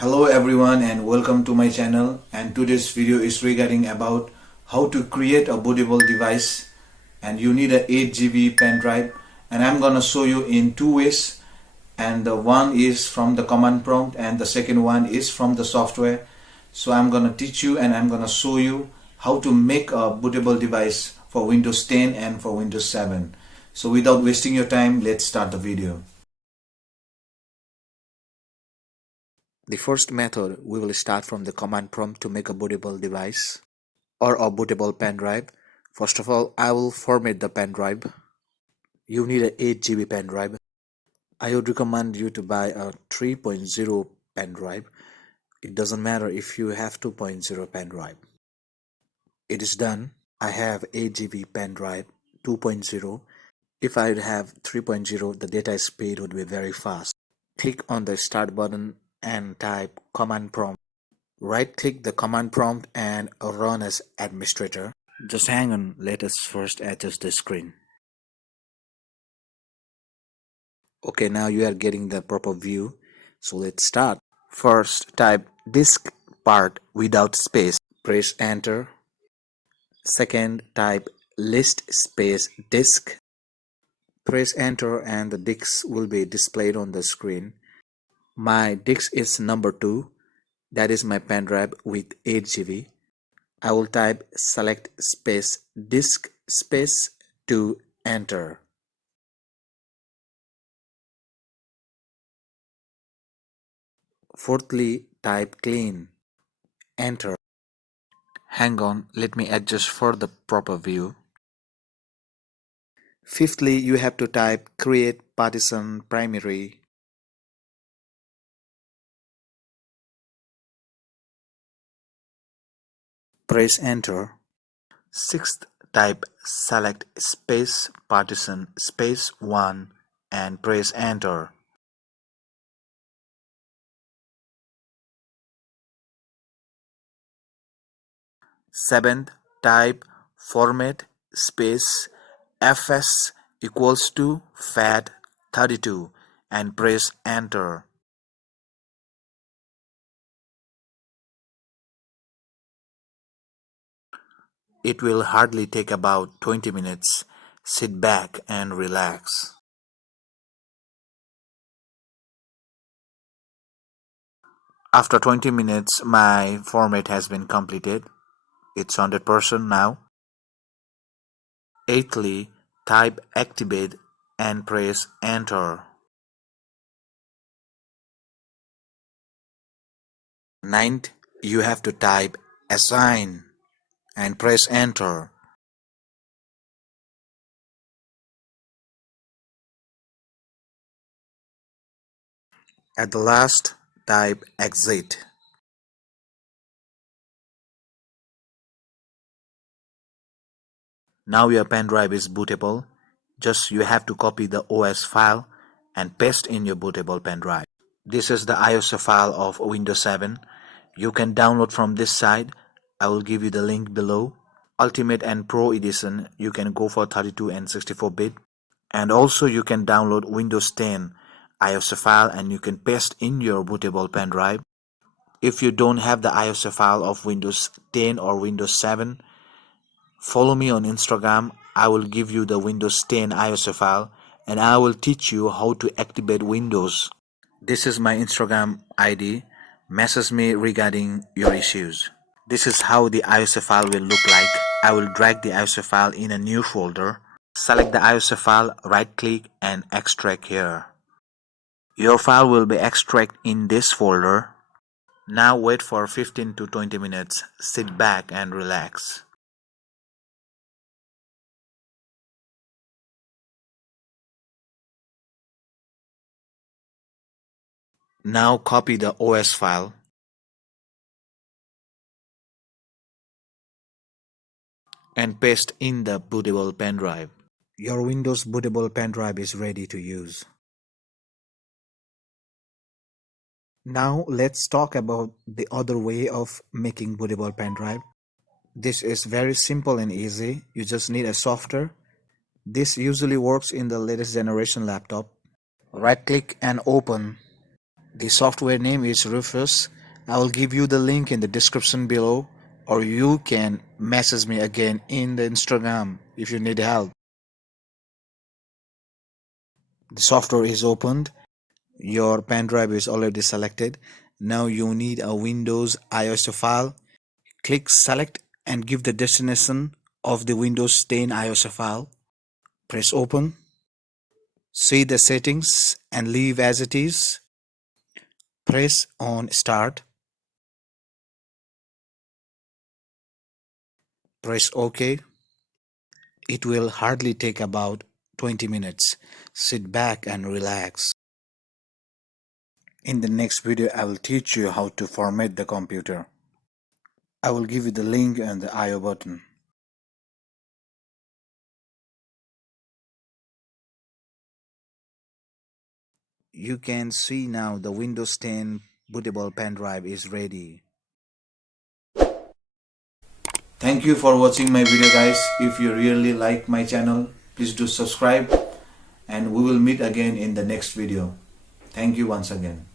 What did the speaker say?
Hello everyone and welcome to my channel, and today's video is regarding about how to create a bootable device, and you need a 8 GB pen drive, and I'm gonna show you in two ways, and the one is from the command prompt and the second one is from the software. So I'm gonna teach you and I'm gonna show you how to make a bootable device for Windows 10 and for Windows 7. So without wasting your time, let's start the video. The first method, we will start from the command prompt to make a bootable device or a bootable pen drive. First of all, I will format the pen drive. You need a 8 GB pen drive. I would recommend you to buy a 3.0 pen drive. It doesn't matter if you have 2.0 pen drive. It is done. I have 8 GB pen drive 2.0. If I have 3.0, the data speed would be very fast. Click on the start button and type command prompt. Right click the command prompt and run as administrator. Just hang on, let us first adjust the screen. Okay, now you are getting the proper view. So let's start. First type disk part without space. Press enter. Second type list space disk. Press enter and the disk will be displayed on the screen. My disk is number 2. That is my pen drive with 8 GB. I will type select space disk space to enter. Fourthly, type clean. Enter. Hang on, let me adjust for the proper view. Fifthly, you have to type create partition primary. Press enter. Sixth, type select space partition space 1 and press enter. Seventh, type format space fs equals to FAT32 and press enter. It will hardly take about 20 minutes. Sit back and relax. After 20 minutes, my format has been completed. It's 100% now. Eighthly, type activate and press enter. Ninth, you have to type assign and press enter. At the last, type exit. Now your pen drive is bootable. Just you have to copy the OS file and paste in your bootable pen drive. This is the ISO file of Windows 7. You can download from this site. I will give you the link below. Ultimate and Pro Edition, you can go for 32 and 64-bit. And also you can download Windows 10 ISO file and you can paste in your bootable pen drive. If you don't have the ISO file of Windows 10 or Windows 7, follow me on Instagram. I will give you the Windows 10 ISO file and I will teach you how to activate Windows. This is my Instagram ID. Message me regarding your issues. This is how the ISO file will look like. I will drag the ISO file in a new folder. Select the ISO file, right click and extract here. Your file will be extracted in this folder. Now wait for 15 to 20 minutes. Sit back and relax. Now copy the OS file and paste in the bootable pen drive. Your Windows bootable pen drive is ready to use. Now let's talk about the other way of making bootable pen drive. This is very simple and easy. You just need a software. This usually works in the latest generation laptop. Right click and open. The software name is Rufus. I will give you the link in the description below, or you can message me again in the Instagram if you need help. The software is opened. Your pen drive is already selected. Now you need a Windows ISO file. Click select and give the destination of the Windows 10 ISO file. Press open. See the settings and leave as it is. Press on start. Press OK. It will hardly take about 20 minutes. Sit back and relax. In the next video, I will teach you how to format the computer. I will give you the link and the IO button. You can see now the Windows 10 bootable pen drive is ready. Thank you for watching my video, guys. If you really like my channel, please do subscribe, and we will meet again in the next video. Thank you once again.